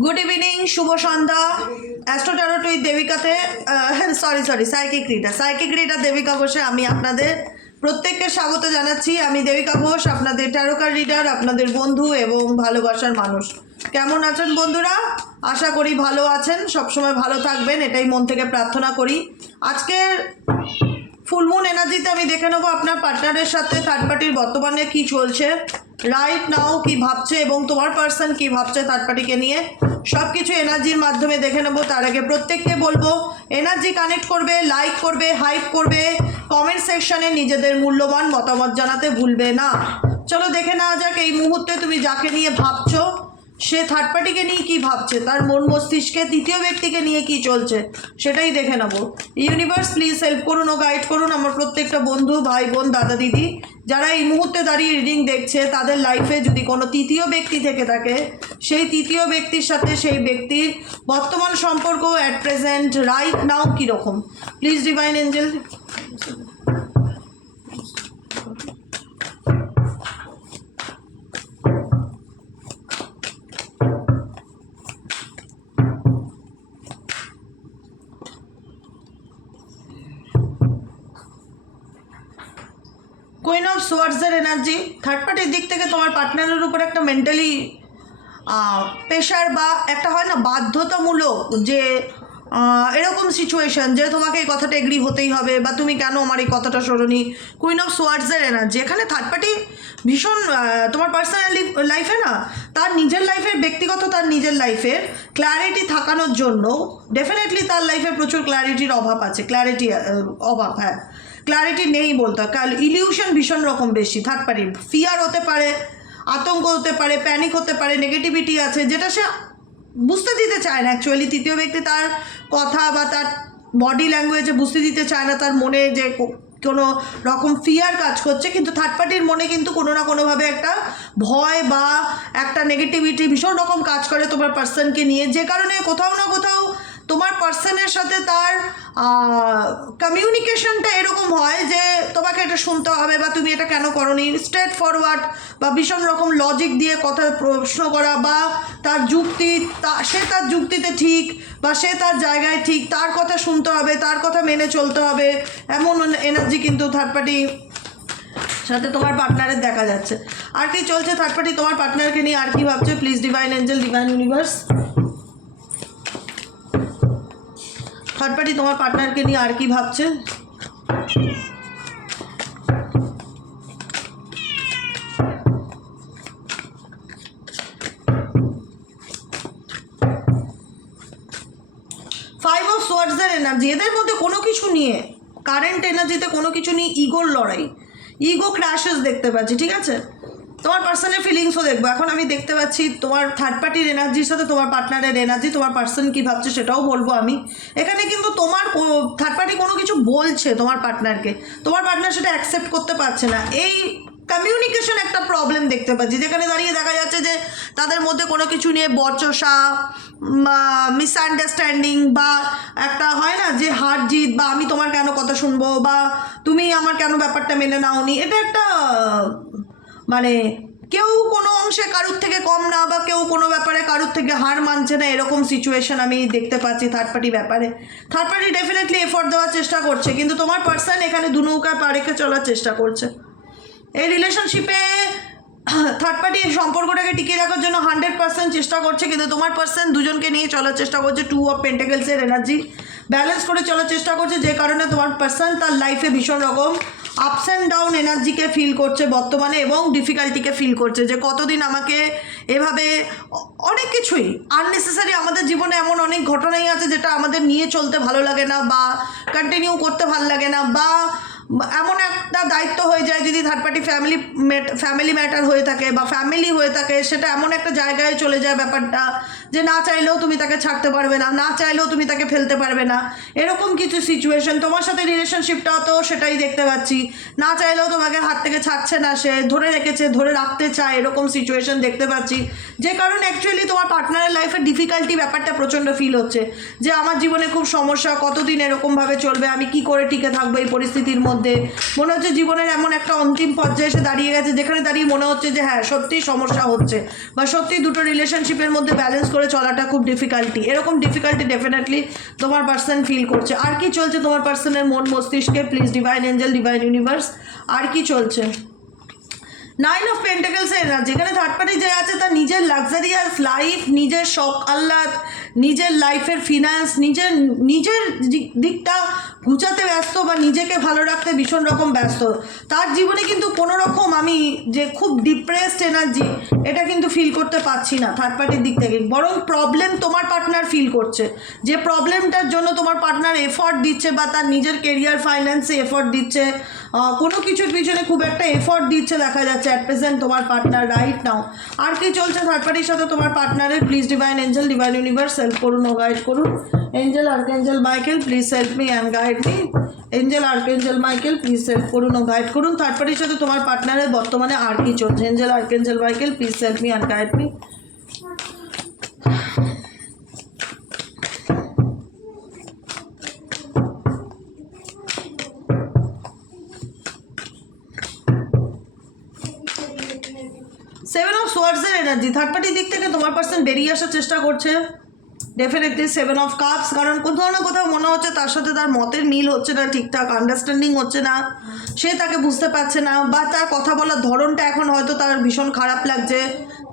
Good evening, শুভ সন্ধ্যা। Astro tarot with দেবিকাতে সরি সাইকিক রিডার দেবিকা ঘোষে আমি আপনাদের প্রত্যেককে স্বাগত জানাচ্ছি। আমি দেবিকা ঘোষ, আপনাদের ট্যারোকার রিডার, আপনাদের বন্ধু এবং ভালোবাসার মানুষ। কেমন আছেন বন্ধুরা? আশা করি ভালো আছেন, সবসময় ভালো থাকবেন, এটাই মন থেকে প্রার্থনা করি। আজকের ফুলমুন এনার্জিতে আমি দেখে নেবো আপনার পার্টনারের সাথে থার্ড পার্টির বর্তমানে কি চলছে, রাইট নাও কি ভাবছে এবং তোমার পার্সন কি ভাবছে থার্ড পার্টিকে নিয়ে, সব কিছু এনার্জির মাধ্যমে দেখে নেবো। তার আগে প্রত্যেককে বলবো এনার্জি কানেক্ট করবে, লাইক করবে, হাইপ করবে, কমেন্ট সেকশনে নিজেদের মূল্যবান মতামত জানাতে ভুলবে না। চলো দেখে নেওয়া যাক এই মুহূর্তে তুমি যাকে নিয়ে ভাবছো সে থার্ড পার্টিকে নিয়ে কী ভাবছে, তার মন মস্তিষ্কে তৃতীয় ব্যক্তিকে নিয়ে কি চলছে সেটাই দেখে নেব। ইউনিভার্স প্লিজ হেল্প করুন ও গাইড করুন আমার প্রত্যেকটা বন্ধু, ভাই বোন, দাদা দিদি যারা এই মুহূর্তে দাঁড়িয়ে রিডিং দেখছে, তাদের লাইফে যদি কোনো তৃতীয় ব্যক্তি থেকে থাকে, সেই তৃতীয় ব্যক্তির সাথে সেই ব্যক্তির বর্তমান সম্পর্ক অ্যাট প্রেজেন্ট রাইট নাও কীরকম। Please divine angel. Queen of সোয়ার্ডসের এনার্জি থার্ড পার্টির দিক থেকে তোমার পার্টনারের উপর একটা মেন্টালি প্রেশার বা একটা হয় না বাধ্যতামূলক যে এরকম সিচুয়েশন যে তোমাকে এই কথাটা এগ্রি হতেই হবে বা তুমি কেন আমার এই কথাটা শোনোনি। কুইন অফ সোয়ার্ডসের এনার্জি এখানে থার্ড পার্টি ভীষণ তোমার পার্সোনাল লাইফে না তার নিজের লাইফের ব্যক্তিগত তার নিজের লাইফের ক্ল্যারিটি থাকানোর জন্য ডেফিনেটলি তার লাইফে প্রচুর ক্ল্যারিটির অভাব আছে, অভাব, হ্যাঁ ক্ল্যারিটি নেই বলতে হয়, কারণ ইলিউশন ভীষণ রকম বেশি। থার্ড পার্টির ফিয়ার হতে পারে, আতঙ্ক হতে পারে, প্যানিক হতে পারে, নেগেটিভিটি আছে যেটা সে বুঝতে দিতে চায় না। অ্যাকচুয়ালি তৃতীয় ব্যক্তি তার কথা বা তার বডি ল্যাঙ্গুয়েজে বুঝতে দিতে চায় না তার মনে যে কোনো রকম ফিয়ার কাজ করছে, কিন্তু থার্ড পার্টির মনে কিন্তু কোনো না কোনোভাবে একটা ভয় বা একটা নেগেটিভিটি ভীষণ রকম কাজ করে তোমার পার্সনকে নিয়ে, যে কারণে কোথাও না কোথাও তোমার পার্সনের সাথে তার কমিউনিকেশনটা এরকম হয় যে তোমাকে এটা শুনতে হবে বা তুমি এটা কেন করোনি, স্ট্রেট ফরওয়ার্ড বা ভীষণ রকম লজিক দিয়ে কথা প্রশ্ন করা বা তার যুক্তি, সে তার যুক্তিতে ঠিক বা সে তার জায়গায় ঠিক, তার কথা শুনতে হবে, তার কথা মেনে চলতে হবে, এমন এনার্জি কিন্তু থার্ড পার্টি সাথে তোমার পার্টনারের দেখা যাচ্ছে। আর কি চলছে থার্ড পার্টি তোমার পার্টনারকে নিয়ে, আর কি ভাবছে? Please divine angel, divine universe, third party তোমার পার্টনারকে নিয়ে আর কি ভাবছে। ফাইভ অফ সোয়ার্ডসের এনার্জি এদের মধ্যে কোনো কিছু নিয়ে কারেন্ট এনার্জিতে কোনো কিছু নিয়ে ইগোর লড়াই, ইগো ক্র্যাশেস দেখতে পাচ্ছি, ঠিক আছে? তোমার পার্সনের ফিলিংসও দেখবো। এখন আমি দেখতে পাচ্ছি তোমার থার্ড পার্টির এনার্জির সাথে তোমার পার্টনারের এনার্জি, তোমার পার্সন কী ভাবছে সেটাও বলবো আমি। এখানে কিন্তু তোমার থার্ড পার্টি কোনো কিছু বলছে তোমার পার্টনারকে, তোমার পার্টনার সেটা অ্যাকসেপ্ট করতে পারছে না। এই কমিউনিকেশন একটা প্রবলেম দেখতে পাচ্ছি, যেখানে দাঁড়িয়ে দেখা যাচ্ছে যে তাদের মধ্যে কোনো কিছু নিয়ে বচসা, মিসআন্ডারস্ট্যান্ডিং বা একটা হয় না যে হার জিত, বা আমি তোমার কেন কথা শুনবো বা তুমি আমার কেন ব্যাপারটা মেনে নাওনি, এটা একটা মানে কেউ কোনো অংশে কারুর থেকে কম না বা কেউ কোনো ব্যাপারে কারুর থেকে হার মানছে না, এরকম সিচুয়েশন আমি দেখতে পাচ্ছি থার্ড পার্টি ব্যাপারে। থার্ড পার্টি ডেফিনেটলি এফোর্ট দেওয়ার চেষ্টা করছে, কিন্তু তোমার পার্সন এখানে দু নৌকায় পা রেখে চলার চেষ্টা করছে। এই রিলেশনশিপে থার্ড পার্টি সম্পর্কটাকে টিকিয়ে রাখার জন্য 100% চেষ্টা করছে, কিন্তু তোমার পার্সন দুজনকে নিয়ে চলার চেষ্টা করছে। টু অফ পেন্টাকেলসের এনার্জি ব্যালেন্স করে চলার চেষ্টা করছে, যে কারণে তোমার পার্সন তার লাইফে ভীষণ রকম আপস অ্যান্ড ডাউন এনার্জিকে ফিল করছে বর্তমানে এবং ডিফিকাল্টিকে ফিল করছে যে কতদিন আমাকে এভাবে অনেক কিছুই আননেসেসারি আমাদের জীবনে এমন অনেক ঘটনাই আছে যেটা আমাদের নিয়ে চলতে ভালো লাগে না বা কন্টিনিউ করতে ভালো লাগে না, বা এমন একটা দায়িত্ব হয়ে যায় যদি থার্ড পার্টি ফ্যামিলি ম্যাটার হয়ে থাকে বা ফ্যামিলি হয়ে থাকে, সেটা এমন একটা জায়গায় চলে যায় ব্যাপারটা যে না চাইলেও তুমি তাকে ছাড়তে পারবে না, না চাইলেও তুমি তাকে ফেলতে পারবে না, এরকম কিছু সিচুয়েশন তোমার সাথে রিলেশনশিপটাও তো সেটাই দেখতে পাচ্ছি। না চাইলেও তোমাকে হাত থেকে ছাড়ছে না, সে ধরে রেখেছে, ধরে রাখতে চায়, এরকম সিচুয়েশন দেখতে পাচ্ছি, যে কারণে অ্যাকচুয়ালি তোমার পার্টনারের লাইফের ডিফিকাল্টি ব্যাপারটা প্রচণ্ড ফিল হচ্ছে যে আমার জীবনে খুব সমস্যা, কতদিন এরকমভাবে চলবে, আমি কি করে টিকে থাকবো এই পরিস্থিতির মধ্যে। মনে হচ্ছে জীবনের এমন একটা অন্তিম পর্যায়ে এসে দাঁড়িয়ে গেছে যেখানে দাঁড়িয়ে মনে হচ্ছে যে হ্যাঁ সত্যিই সমস্যা হচ্ছে বা সত্যি দুটো রিলেশনশিপের মধ্যে ব্যালেন্স করে করে চলাটা খুব ডিফিকাল্টি, এরকম ডিফিকাল্টি ডেফিনেটলি তোমার পার্সন ফিল করছে। আর কি চলছে তোমার পার্সনের মন মস্তিষ্কে? Please divine angel, divine universe, আর কি চলছে? 9 অফ পেন্টাকেলস এর এনার্জি। এখানে থার্ড পার্টি যে আছে তার নিজের লাক্সারিয়াস লাইফ, নিজের শখ আহ্লাদ, নিজের লাইফের ফিনান্স, নিজের দিকটা গুছাতে ব্যস্ত বা নিজেকে ভালো রাখতে ভীষণ রকম ব্যস্ত। তার জীবনে কিন্তু কোনো রকম আমি যে খুব ডিপ্রেসড এনার্জি এটা কিন্তু ফিল করতে পারছি না থার্ড পার্টির দিক থেকে, বরং প্রবলেম তোমার পার্টনার ফিল করছে। যে প্রবলেমটার জন্য তোমার পার্টনার এফর্ট দিচ্ছে বা তার নিজের কেরিয়ার ফাইন্যান্সে এফর্ট দিচ্ছে, কোনো কিছুর পিছনে খুব একটা এফর্ট দিচ্ছে দেখা যাচ্ছে অ্যাট প্রেজেন্ট তোমার পার্টনার রাইট নাও। আর কি চলছে থার্ড পার্টির সাথে তোমার পার্টনারের? Please divine angel, divine universe help করুন ও গাইড করুন। Angel archangel Michael please help me and guide me. Angel archangel Michael please help করুন ও গাইড করুন। থার্ড পার্টির সাথে তোমার পার্টনারের বর্তমানে আর কি চলছে? Angel archangel Michael please help me and guide me. Seven of সোয়ার্ডসের এনার্জি। থার্ড পার্টির দিক থেকে তোমার পার্সন বেরিয়ে আসার চেষ্টা করছে ডেফিনেটলি। 7 অফ কাপস, কারণ কোথাও না কোথাও মনে হচ্ছে তার সাথে তার মতের মিল হচ্ছে না, ঠিকঠাক আন্ডারস্ট্যান্ডিং হচ্ছে না, সে তাকে বুঝতে পারছে না, বা তার কথা বলার ধরনটা এখন হয়তো তার ভীষণ খারাপ লাগছে,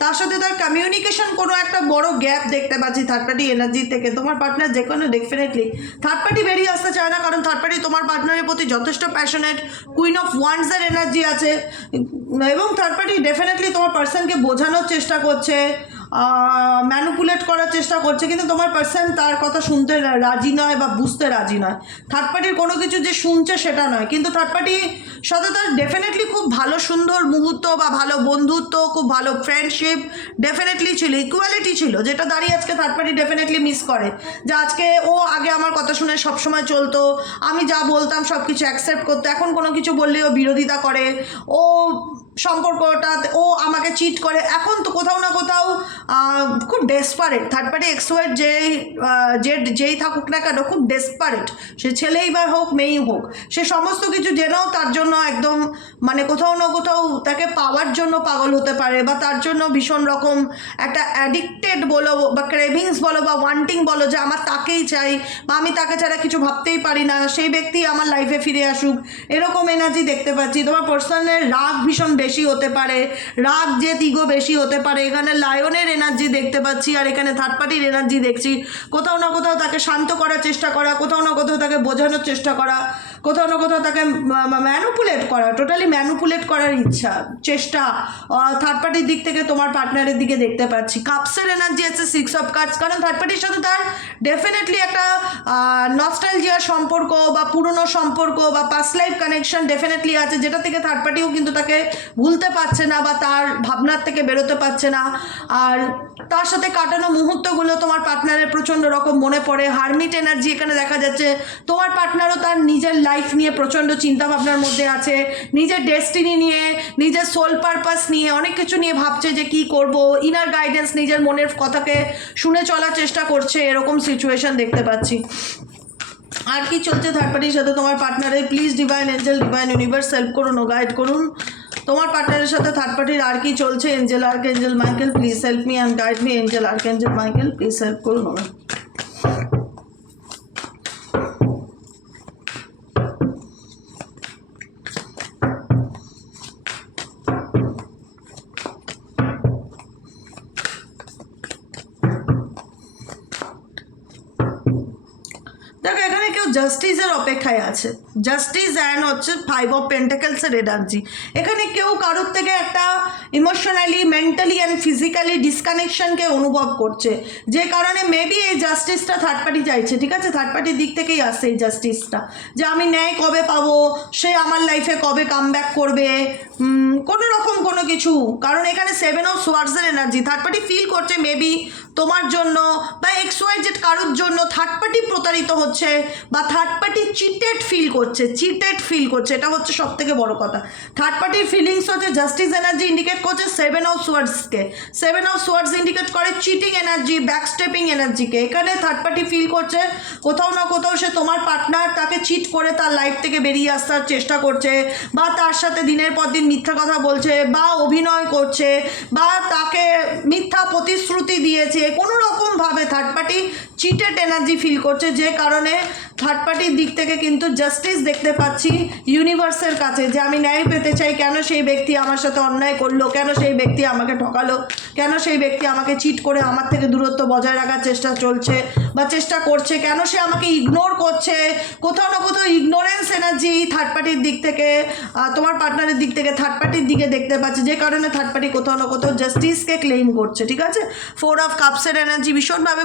তার সাথে তার কমিউনিকেশন কোনো একটা বড় গ্যাপ দেখতে পাচ্ছি থার্ড পার্টি এনার্জি থেকে। তোমার পার্টনার যে কোনো ডেফিনেটলি থার্ড পার্টি বেরিয়ে আসতে চায় না, কারণ থার্ড পার্টি তোমার পার্টনারের প্রতি যথেষ্ট প্যাশনেট। কুইন অফ ওয়ান্ডসের এনার্জি আছে, এবং থার্ড পার্টি ডেফিনেটলি তোমার পার্সনকে বোঝানোর চেষ্টা করছে, ম্যানুপুলেট করার চেষ্টা করছে, কিন্তু তোমার পার্সন তার কথা শুনতে রাজি নয় বা বুঝতে রাজি নয়। থার্ড পার্টির কোনো কিছু যে শুনছে সেটা নয়, কিন্তু থার্ড পার্টির সাথে তার ডেফিনেটলি খুব ভালো সুন্দর মুহূর্ত বা ভালো বন্ধুত্ব, খুব ভালো ফ্রেন্ডশিপ ডেফিনেটলি ছিল, ইকুয়ালিটি ছিল, যেটা দাঁড়িয়ে আজকে থার্ড পার্টি ডেফিনেটলি মিস করে। যে আজকে ও আগে আমার কথা শুনে সবসময় চলতো, আমি যা বলতাম সব কিছু অ্যাকসেপ্ট করতো, এখন কোনো কিছু বললে ও বিরোধিতা করে, ও সম্পর্কটা ও আমাকে চিট করে। এখন তো কোথাও না কোথাও খুব ডেসপারেট থার্ড পার্টি এক্সওয়াইড যেই থাকুক না কেন, খুব ডেসপারেট, সে ছেলেই বা হোক মেয়েই হোক, সে সমস্ত কিছু জেনেও তার জন্য একদম মানে কোথাও না কোথাও তাকে পাওয়ার জন্য পাগল হতে পারে, বা তার জন্য ভীষণ রকম একটা অ্যাডিক্টেড বলো বা ক্রেভিংস বলো বা ওয়ান্টিং বলো, যে আমার তাকেই চাই বা আমি তাকে ছাড়া কিছু ভাবতেই পারি না, সেই ব্যক্তি আমার লাইফে ফিরে আসুক, এরকম এনার্জি দেখতে পাচ্ছি। তোমার পার্সনের রাগ ভীষণ বেশি হতে পারে, রাগ যে ইগো বেশি হতে পারে। এখানে লায়নের এনার্জি দেখতে পাচ্ছি, আর এখানে থার্ড পার্টির এনার্জি দেখছি। কোথাও না কোথাও তাকে শান্ত করার চেষ্টা করা, কোথাও না কোথাও তাকে বোঝানোর চেষ্টা করা, কোথাও না কোথাও তাকে ম্যানুপুলেট করা, টোটালি ম্যানুপুলেট করার ইচ্ছা চেষ্টা থার্ড পার্টির দিক থেকে তোমার পার্টনারের দিকে দেখতে পাচ্ছি। কাপসের এনার্জি আছে 6 অফ কার্ডস, কারণ থার্ড পার্টির সাথে তার ডেফিনেটলি একটা নস্টালজিয়ার সম্পর্ক বা পুরনো সম্পর্ক বা পাস্ট লাইফ কানেকশন ডেফিনেটলি আছে, যেটা থেকে থার্ড পার্টিও কিন্তু তাকে ভুলতে পারছে না বা তার ভাবনার থেকে বেরোতে পারছে না। আর তার সাথে কাটানো মুহূর্তগুলো তোমার পার্টনারের প্রচণ্ড রকম মনে পড়ে। হারমিট এনার্জি এখানে দেখা যাচ্ছে, তোমার পার্টনারও তার নিজের লাইফ নিয়ে প্রচণ্ড চিন্তাভাবনার মধ্যে আছে, নিজের ডেস্টিনি নিয়ে, নিজের সোল পারপাস নিয়ে, অনেক কিছু নিয়ে ভাবছে যে কি করব, ইনার গাইডেন্স, নিজের মনের কথাকে শুনে চলার চেষ্টা করছে, এরকম সিচুয়েশন দেখতে পাচ্ছি। আর কি চলছে থার্ড পার্টির সাথে তোমার পার্টনারের? Please divine angel, divine universe help করুন ও গাইড করুন। তোমার পার্টনারের সাথে থার্ড পার্টির আর কি চলছে? Angel archangel Michael please help me and guide me. Angel archangel Michael please help করুন। দেখো এখানে কেউ জাস্টিসের অপেক্ষায় আছে, জাস্টিস অ্যান্ড হচ্ছে 5 অফ পেন্টাকেলসের এনার্জি। এখানে কেউ কারোর থেকে একটা ইমোশনালি, মেন্টালি অ্যান্ড ফিজিক্যালি ডিসকানেকশনকে অনুভব করছে, যে কারণে মেবি এই জাস্টিসটা থার্ড পার্টি চাইছে। ঠিক আছে, থার্ড পার্টির দিক থেকেই আসছে এই জাস্টিসটা, যে আমি ন্যায় কবে পাবো, সে আমার লাইফে কবে কাম ব্যাক করবে, কোনো রকম কোনো কিছু। কারণ এখানে 7 অফ সোয়ার্ডসের এনার্জি, থার্ড পার্টি ফিল করছে মেবি তোমার জন্য বা XYZ কারোর জন্য থার্ড পার্টি প্রতারিত হচ্ছে বা থার্ড পার্টি চিটেড ফিল করছে, এটা হচ্ছে সব থেকে বড় কথা। থার্ড পার্টির ফিলিংস হচ্ছে জাস্টিস এনার্জি ইন্ডিকেট চেক করছে 7 অফ সোয়ার্ডসকে। 7 অফ সোয়ার্ডস ইন্ডিকেট করে চিটিং এনার্জি, ব্যাকস্টেপিং এনার্জিকে। এখানে থার্ড পার্টি ফিল করছে কোথাও না কোথাও সে তোমার পার্টনার তাকে চিট করে তার লাইফ থেকে বেরিয়ে আসার চেষ্টা করছে, বা তার সাথে দিনের পর দিন মিথ্যা কথা বলছে, বা অভিনয় করছে, বা তাকে মিথ্যা প্রতিশ্রুতি দিয়েছে। কোনো রকমভাবে third party cheated energy feel করছে, যে কারণে থার্ড পার্টির দিক থেকে কিন্তু জাস্টিস দেখতে পাচ্ছি ইউনিভার্সের কাছে, যে আমি ন্যায় পেতে চাই। কেন সেই ব্যক্তি আমার সাথে অন্যায় করলো, কেন সেই ব্যক্তি আমাকে ঠকালো, কেন সেই ব্যক্তি আমাকে চিট করে আমার থেকে দূরত্ব বজায় রাখার চেষ্টা চলছে বা চেষ্টা করছে, কেন সে আমাকে ইগনোর করছে। কোথাও না কোথাও ইগনোরেন্স এনার্জি থার্ড পার্টির দিক থেকে, তোমার পার্টনারের দিক থেকে থার্ড পার্টির দিকে দেখতে পাচ্ছি, যে কারণে থার্ড পার্টি কোথাও না কোথাও জাস্টিসকে ক্লেম করছে। ঠিক আছে, 4 অফ কাপসের এনার্জি ভীষণভাবে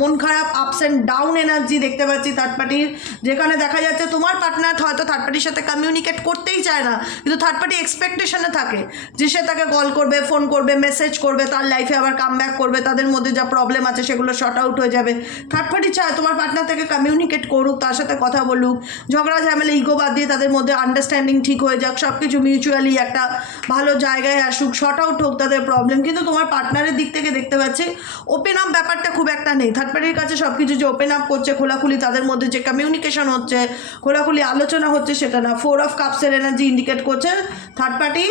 মন খারাপ, আপস অ্যান্ড ডাউন এনার্জি দেখতে পাচ্ছি থার্ড পার্টির, যেখানে দেখা যাচ্ছে তোমার পার্টনার হয়তো থার্ড পার্টির সাথে কমিউনিকেট করতেই চায় না, কিন্তু থার্ড পার্টি এক্সপেকটেশনে থাকে যে সে তাকে কল করবে, ফোন করবে, মেসেজ করবে, তার লাইফে আবার কাম ব্যাক করবে, তাদের মধ্যে যা প্রবলেম আছে সেগুলো শর্ট আউট হয়ে যাবে। থার্ড পার্টি চায় তোমার পার্টনার থেকে কমিউনিকেট করুক, তার সাথে কথা বলুক, ঝগড়া ঝামেলা ইগো বাদ দিয়ে তাদের মধ্যে আন্ডারস্ট্যান্ডিং ঠিক হয়ে যাক, সব কিছু মিউচুয়ালি একটা ভালো জায়গায় আসুক, শর্ট আউট হোক তাদের প্রবলেম। কিন্তু তোমার পার্টনারের দিক থেকে দেখতে পাচ্ছি ওপেন আপ ব্যাপারটা খুব একটা নেই। থার্ড পার্টির কাছে সব কিছু যে ওপেন আপ করছে, খোলাখুলি তাদের মধ্যে যে কমিউনিকেশন হচ্ছে, খোলাখুলি আলোচনা হচ্ছে, সেটা না। 4 অফ কাপসের এনার্জি ইন্ডিকেট করছে থার্ড পার্টি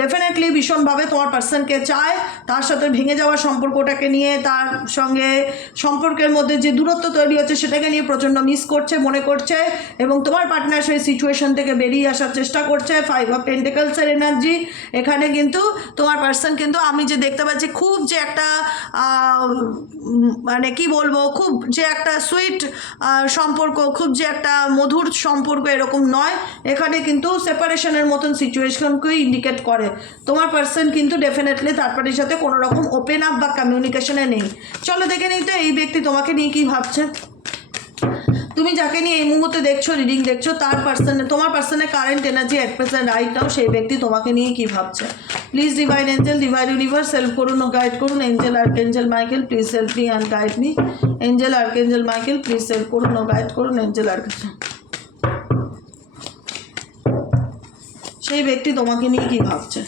ডেফিনেটলি ভীষণভাবে তোমার পার্সনকে চায়, তার সাথে ভেঙে যাওয়া সম্পর্কটাকে নিয়ে, তার সঙ্গে সম্পর্কের মধ্যে যে দূরত্ব তৈরি হচ্ছে সেটাকে নিয়ে প্রচণ্ড মিস করছে, মনে করছে, এবং তোমার পার্টনার সেই সিচুয়েশন থেকে বেরিয়ে আসার চেষ্টা করছে। 5 অফ পেন্টিকলসের এনার্জি, এখানে কিন্তু তোমার পার্সন কিন্তু আমি যে দেখতে পাচ্ছি খুব যে একটা মানে কি বলবো, খুব যে একটা সুইট সম্পর্ক, খুব যে একটা মধুর সম্পর্ক এরকম নয়। এখানে কিন্তু সেপারেশনের মতন সিচুয়েশনকেই ইন্ডিকেট করে। তোমার পার্সন কিন্তু ডেফিনেটলি থার্ড পার্টির সাথে কোনো রকম ওপেন আপ বা কমিউনিকেশনে নেই। চলো দেখে নিই তো এই ব্যক্তি তোমাকে নিয়ে কী ভাবছে। তুমি যাকে নিয়ে এই মুহূর্তে দেখছো, রিডিং দেখছো, তার পার্সনে, তোমার পার্সনের current energy at present right now, সেই ব্যক্তি তোমাকে নিয়ে কী ভাবছে। Please divine angel, divine universe help করুন ও গাইড করুন। Angel archangel Michael please help me and guide me. Angel archangel Michael please help করুন ও গাইড করুন। এঞ্জেল আর্কএঞ্জেল, সেই ব্যক্তি তোমাকে নিয়ে কী ভাবছে।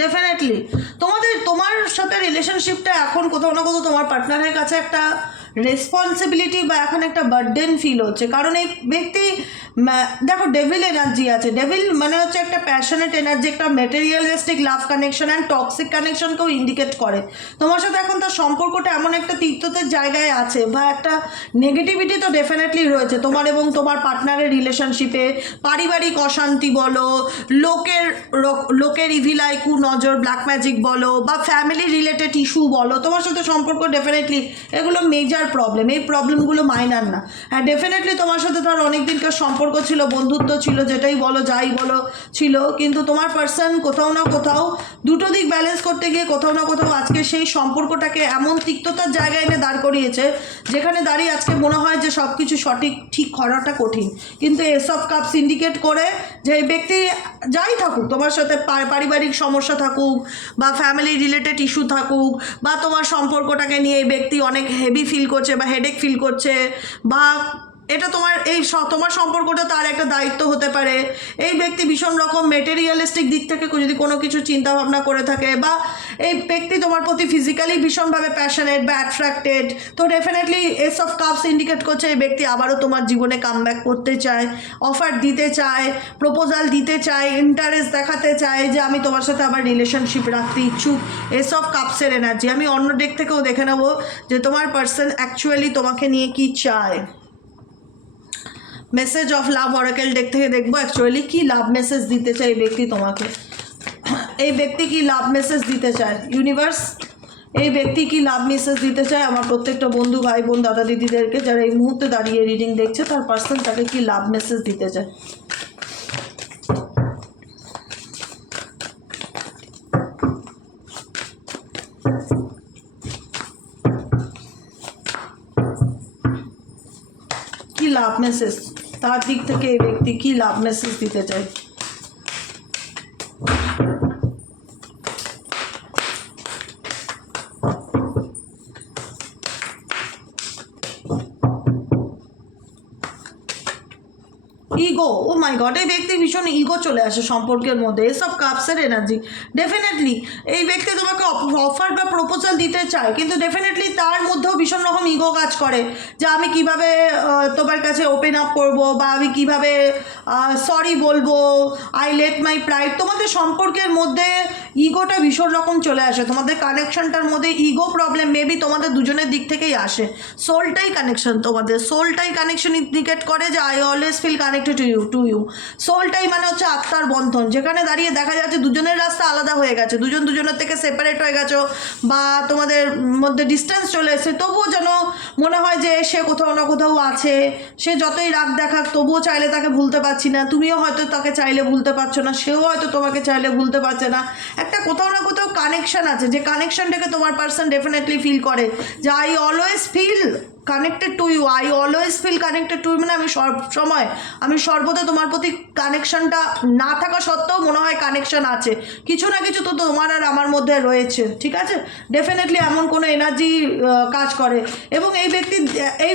ডেফিনেটলি তোমার সাথে রিলেশনশিপটা এখন কোথাও না কোথাও তোমার পার্টনারের কাছে একটা রেসপন্সিবিলিটি বা এখন একটা বার্ডেন ফিল হচ্ছে। কারণ এই ব্যক্তি, দেখো ডেভিল এনার্জি আছে। ডেভিল মানে হচ্ছে একটা প্যাশনেট এনার্জি, একটা materialistic love connection and toxic কানেকশনকেও ইন্ডিকেট করে। তোমার সাথে এখন তার সম্পর্কটা এমন একটা তিক্ততার জায়গায় আছে, বা একটা নেগেটিভিটি তো ডেফিনেটলি রয়েছে তোমার এবং তোমার পার্টনারের রিলেশনশিপে। পারিবারিক অশান্তি বলো, লোকের ইভিল আই, নজর, ব্ল্যাক ম্যাজিক বলো, বা ফ্যামিলি রিলেটেড ইস্যু বলো, তোমার সাথে সম্পর্ক ডেফিনেটলি এগুলো মেজর প্রবলেম। এই প্রবলেমগুলো মাইনার না। হ্যাঁ, ডেফিনেটলি তোমার সাথে তার অনেক দিনকার সম্পর্ক ছিল, বন্ধুত্ব ছিল, যেটাই বলো যাই বলো ছিল, কিন্তু তোমার পার্সন কোথাও না কোথাও দুটো দিক ব্যালেন্স করতে গিয়ে কোথাও না কোথাও আজকে সেই সম্পর্কটাকে এমন তিক্ততার জায়গায় এনে দাঁড় করিয়েছে, যেখানে দাঁড়িয়ে আজকে মনে হয় যে সব কিছু ঠিক করাটা কঠিন। কিন্তু এস অফ কাপস ইন্ডিকেট করে যে এই ব্যক্তি যাই থাকুক, তোমার সাথে পারিবারিক সমস্যা থাকুক, বা ফ্যামিলি রিলেটেড ইস্যু থাকুক, বা তোমার সম্পর্কটাকে নিয়ে এই ব্যক্তি অনেক হেভি ফিল করছে বা হেডেক ফিল করছে, বা এটা তোমার সম্পর্কটা তার একটা দায়িত্ব হতে পারে। এই ব্যক্তি ভীষণ রকম মেটেরিয়ালিস্টিক দিক থেকে যদি কোনো কিছু চিন্তা ভাবনা করে থাকে, বা এই ব্যক্তি তোমার প্রতি ফিজিক্যালি ভীষণভাবে প্যাশনেট বা অ্যাট্রাক্টেড, তো definitely S of cups indicate করছে এই ব্যক্তি আবারও তোমার জীবনে কামব্যাক করতে চায়, অফার দিতে চায়, প্রপোজাল দিতে চায়, ইন্টারেস্ট দেখাতে চায় যে আমি তোমার সাথে আবার রিলেশনশিপ রাখতে ইচ্ছুক। এস অফ কাপসের এনার্জি। আমি অন্য ডেক থেকেও দেখে নেবো যে তোমার পার্সন অ্যাকচুয়ালি তোমাকে নিয়ে কি চায়। Message of love oracle deck থেকে দেখবো অ্যাকচুয়ালি কি লাভ মেসেজ দিতে চায় এই ব্যক্তি তোমাকে। এই ব্যক্তি কি লাভ মেসেজ দিতে চায় ইউনিভার্স, এই ব্যক্তি কি লাভ মেসেজ দিতে চায় আমার প্রত্যেকটা বন্ধু, ভাই বোন, দাদা দিদিদেরকে যারা এই মুহূর্তে দাঁড়িয়ে রিডিং দেখছে, তার পার্সন তাকে কি লাভ মেসেজ দিতে চায়। কি লাভ মেসেজ তার দিক থেকে এই ব্যক্তি কি লাভ মেসেজ দিতে চায়? ইগো, ও মাই গড, এই ব্যক্তি ভীষণ ইগো চলে আসে সম্পর্কের মধ্যে, এসব কাপসের এনার্জি। ডেফিনেটলি এই ব্যক্তি তোমাকে অফার বা প্রপোজাল দিতে চায়, কিন্তু ডেফিনেটলি তার মধ্যেও ভীষণ রকম ইগো কাজ করে যে আমি কিভাবে তোমার কাছে ওপেন আপ করব, বা আমি কিভাবে সরি বলবো, আই লেট মাই প্রাইড। তোমাদের সম্পর্কের মধ্যে ইগোটা ভীষণ রকম চলে আসে, তোমাদের কানেকশনটার মধ্যে ইগো প্রবলেম মেবি তোমাদের দুজনের দিক থেকেই আসে। সোলটাই কানেকশন, তোমাদের সোলটাই কানেকশন ইন্ডিকেট করে যে I always feel connected to you. Soul tie মানে হচ্ছে আত্মার বন্ধন, যেখানে দাঁড়িয়ে দেখা যাচ্ছে দুজনের রাস্তা আলাদা হয়ে গেছে, দুজন দুজনের থেকে সেপারেট হয়ে গেছো, বা তোমাদের মধ্যে ডিস্টেন্স চলে এসেছে, তবুও যেন মনে হয় যে সে কোথাও না কোথাও আছে। সে যতই রাগ দেখাক তবুও চাইলে তাকে ভুলতে পারছি না, তুমিও হয়তো তাকে চাইলে ভুলতে পারছো না, সেও হয়তো তোমাকে চাইলে ভুলতে পারছে না। একটা কোথাও না কোথাও কানেকশন আছে, যে কানেকশনটাকে তোমার পার্সন ডেফিনেটলি ফিল করে যে I always feel connected to you, I always feel connected to you, মানে আমি সর্বদা তোমার প্রতি কানেকশনটা না থাকা সত্ত্বেও মনে হয় কানেকশন আছে, কিছু না কিছু তো তোমার আর আমার মধ্যে রয়েছে, ঠিক আছে? ডেফিনেটলি এমন কোনো এনার্জি কাজ করে, এবং এই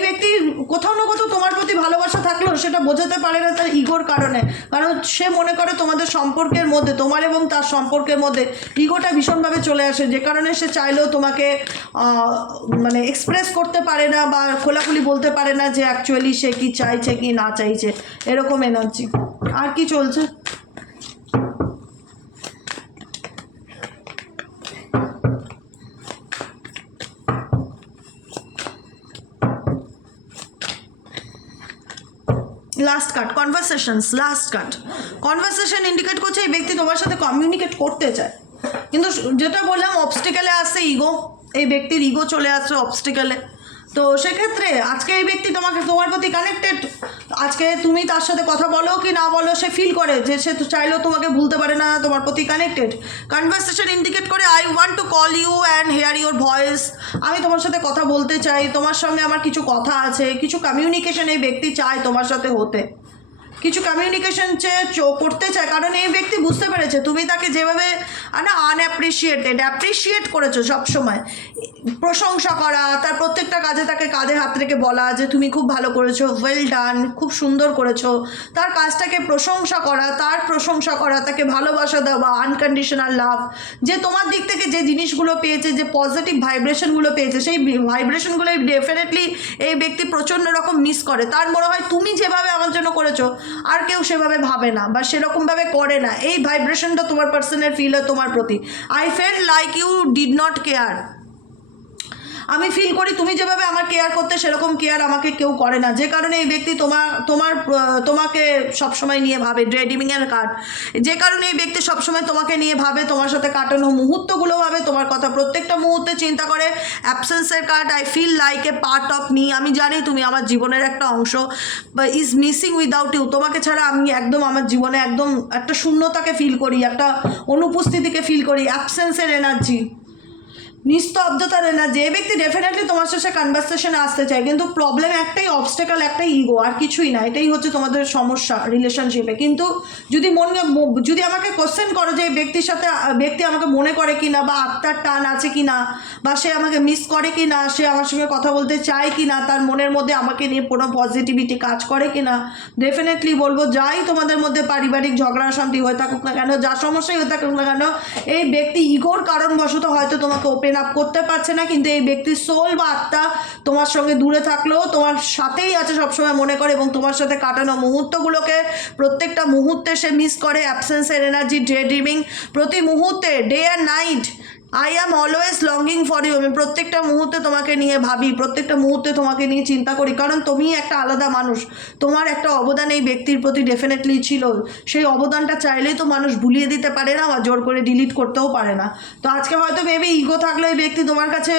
ব্যক্তি কোথাও না কোথাও তোমার প্রতি ভালোবাসা থাকলেও সেটা বোঝাতে পারে না তার ইগোর কারণে, কারণ সে মনে করে তোমাদের সম্পর্কের মধ্যে, তোমার এবং তার সম্পর্কের মধ্যে ইগোটা ভীষণভাবে চলে আসে, যে কারণে সে চাইলেও তোমাকে মানে এক্সপ্রেস করতে পারে না, বা খোলাখুলি বলতে পারে না যে অ্যাকচুয়ালি সে কি চাইছে কি না চাইছে, এরকম এনার্জি। আর কি চলছে? লাস্ট কাট, কনভারসেশনস, লাস্ট কাট। কনভারসেশন ইন্ডিকেট করছে এই ব্যক্তি তোমার সাথে কমিউনিকেট করতে চায়, কিন্তু যেটা বললাম অবস্টিকেলে আসছে ইগো, এই ব্যক্তির ইগো চলে আসছে অবস্টিকেলে। তো সেক্ষেত্রে আজকে এই ব্যক্তি তোমার প্রতি কানেক্টেড, আজকে তুমি তার সাথে কথা বলো কি না বলো, সে ফিল করে যে সে চাইলেও তোমাকে ভুলতে পারে না, তোমার প্রতি কানেক্টেড। কনভারসেশন ইন্ডিকেট করে I want to call you and hear your voice, আমি তোমার সাথে কথা বলতে চাই, তোমার সঙ্গে আমার কিছু কথা আছে, কিছু কমিউনিকেশন এই ব্যক্তি চায় তোমার সাথে হতে, কিছু কমিউনিকেশন করতে চায়, কারণ এই ব্যক্তি বুঝতে পেরেছে তুমি তাকে যেভাবে অ্যাপ্রিসিয়েট করেছো, সবসময় প্রশংসা করা, তার প্রত্যেকটা কাজে তাকে কাঁধে হাত রেখে বলা যে তুমি খুব ভালো করেছো, ওয়েল ডান, খুব সুন্দর করেছো, তার কাজটাকে প্রশংসা করা, তাকে ভালোবাসা দেওয়া, আনকন্ডিশনাল লাভ, যে তোমার দিক থেকে যে জিনিসগুলো পেয়েছে, যে পজিটিভ ভাইব্রেশনগুলো পেয়েছে, সেই ভাইব্রেশনগুলো ডেফিনেটলি এই ব্যক্তি প্রচণ্ড রকম মিস করে। তার মনে হয় তুমি যেভাবে আমার জন্য করেছো আর কেউ সেভাবে ভাবে না বা সেরকমভাবে করে না, এই ভাইব্রেশনটা তোমার পার্সনের ফিল হয় তোমার প্রতি। I felt like you did not care, আমি ফিল করি তুমি যেভাবে আমার কেয়ার করতে সেরকম কেয়ার আমাকে কেউ করে না, যে কারণে এই ব্যক্তি তোমাকে সবসময় নিয়ে ভাবে। ড্রেডিমিংয়ের কার্ড, যে কারণে এই ব্যক্তি সবসময় তোমাকে নিয়ে ভাবে, তোমার সাথে কাটানো মুহূর্তগুলো ভাবে, তোমার কথা প্রত্যেকটা মুহূর্তে চিন্তা করে। অ্যাবসেন্সের card, I feel like a part of me, আমি জানি তুমি আমার জীবনের একটা অংশ, ইজ মিসিং উইদাউট ইউ, তোমাকে ছাড়া আমি একদম আমার জীবনে একদম একটা শূন্যতাকে ফিল করি, একটা অনুপস্থিতিকে ফিল করি। অ্যাবসেন্সের এনার্জি, নিস্তব্ধতার এনার্জি, এই ব্যক্তি ডেফিনেটলি তোমার সাথে কনভারসেশনে আসতে চায়, কিন্তু প্রবলেম একটাই, অবস্টেকল একটাই, ইগো, আর কিছুই না। এটাই হচ্ছে তোমাদের সমস্যা রিলেশনশিপে। কিন্তু যদি আমাকে কোশ্চেন করো যে এই ব্যক্তি আমাকে মনে করে কি না, বা আত্মার টান আছে কি না, বা সে আমাকে মিস করে কি না, সে আমার সঙ্গে কথা বলতে চায় কি না, তার মনের মধ্যে আমাকে নিয়ে কোনো পজিটিভিটি কাজ করে কি না, ডেফিনেটলি বলবো যাই তোমাদের মধ্যে পারিবারিক ঝগড়া শান্তি হয়ে থাকুক না কেন, যা সমস্যাই হয়ে থাকুক না কেন, এই ব্যক্তি ইগোর কারণবশত হয়তো তোমাকে ওপেন আপ করতে পারছে না, কিন্তু এই ব্যক্তির সোল বা আত্মা তোমার সঙ্গে দূরে থাকলেও তোমার সাথেই আছে সবসময় মনে করে, এবং তোমার সাথে কাটানো মুহূর্তগুলোকে প্রত্যেকটা মুহূর্তে সে মিস করে। অ্যাবসেন্সের এনার্জি, ডে ড্রিমিং, প্রতি মুহূর্তে, day and night, I am always longing for you, আমি প্রত্যেকটা মুহূর্তে তোমাকে নিয়ে ভাবি, প্রত্যেকটা মুহূর্তে তোমাকে নিয়ে চিন্তা করি, কারণ তুমি একটা আলাদা মানুষ, তোমার একটা অবদান এই ব্যক্তির প্রতি ডেফিনেটলি ছিল, সেই অবদানটা চাইলেই তো মানুষ ভুলিয়ে দিতে পারে না, বা জোর করে ডিলিট করতেও পারে না। তো আজকে হয়তো মেবি ইগো থাকলে এই ব্যক্তি তোমার কাছে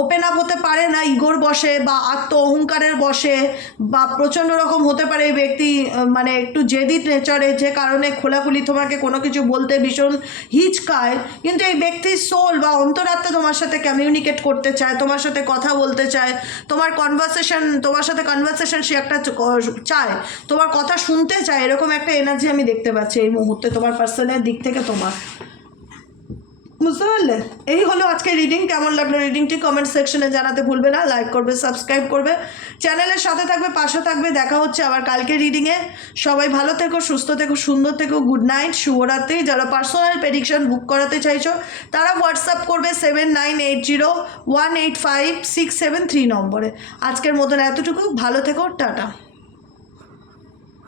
ওপেন আপ হতে পারে না, ইগোর বসে বা আত্ম অহংকারের বসে, বা প্রচণ্ড রকম হতে পারে এই ব্যক্তি মানে একটু জেদি নেচারে, যে কারণে খোলাখুলি তোমাকে কোনো কিছু বলতে ভীষণ হিচকায়, কিন্তু এই ব্যক্তির সোল সোল বা অন্তরাত্মা তোমার সাথে কমিউনিকেট করতে চায়, তোমার সাথে কথা বলতে চায়, তোমার সাথে কনভারসেশন সে একটা চায়, তোমার কথা শুনতে চায়, এরকম একটা এনার্জি আমি দেখতে পাচ্ছি এই মুহূর্তে তোমার পার্সনের দিক থেকে তোমার। বুঝতে পারলে? এই হলো আজকে রিডিং। কেমন লাগলো রিডিংটি কমেন্ট সেকশনে জানাতে ভুলবে না। লাইক করবে, সাবস্ক্রাইব করবে, চ্যানেলের সাথে থাকবে, পাশে থাকবে। দেখা হচ্ছে আবার কালকে রিডিংয়ে। সবাই ভালো থেকো, সুস্থ থেকো, সুন্দর থেকো। গুড নাইট, শুভরাত্রি। যারা পার্সোনাল প্রেডিকশন বুক করাতে চাইছো তারা হোয়াটসঅ্যাপ করবে 7980185673 নম্বরে। আজকের মতন এতটুকু। ভালো থেকো, টাটা।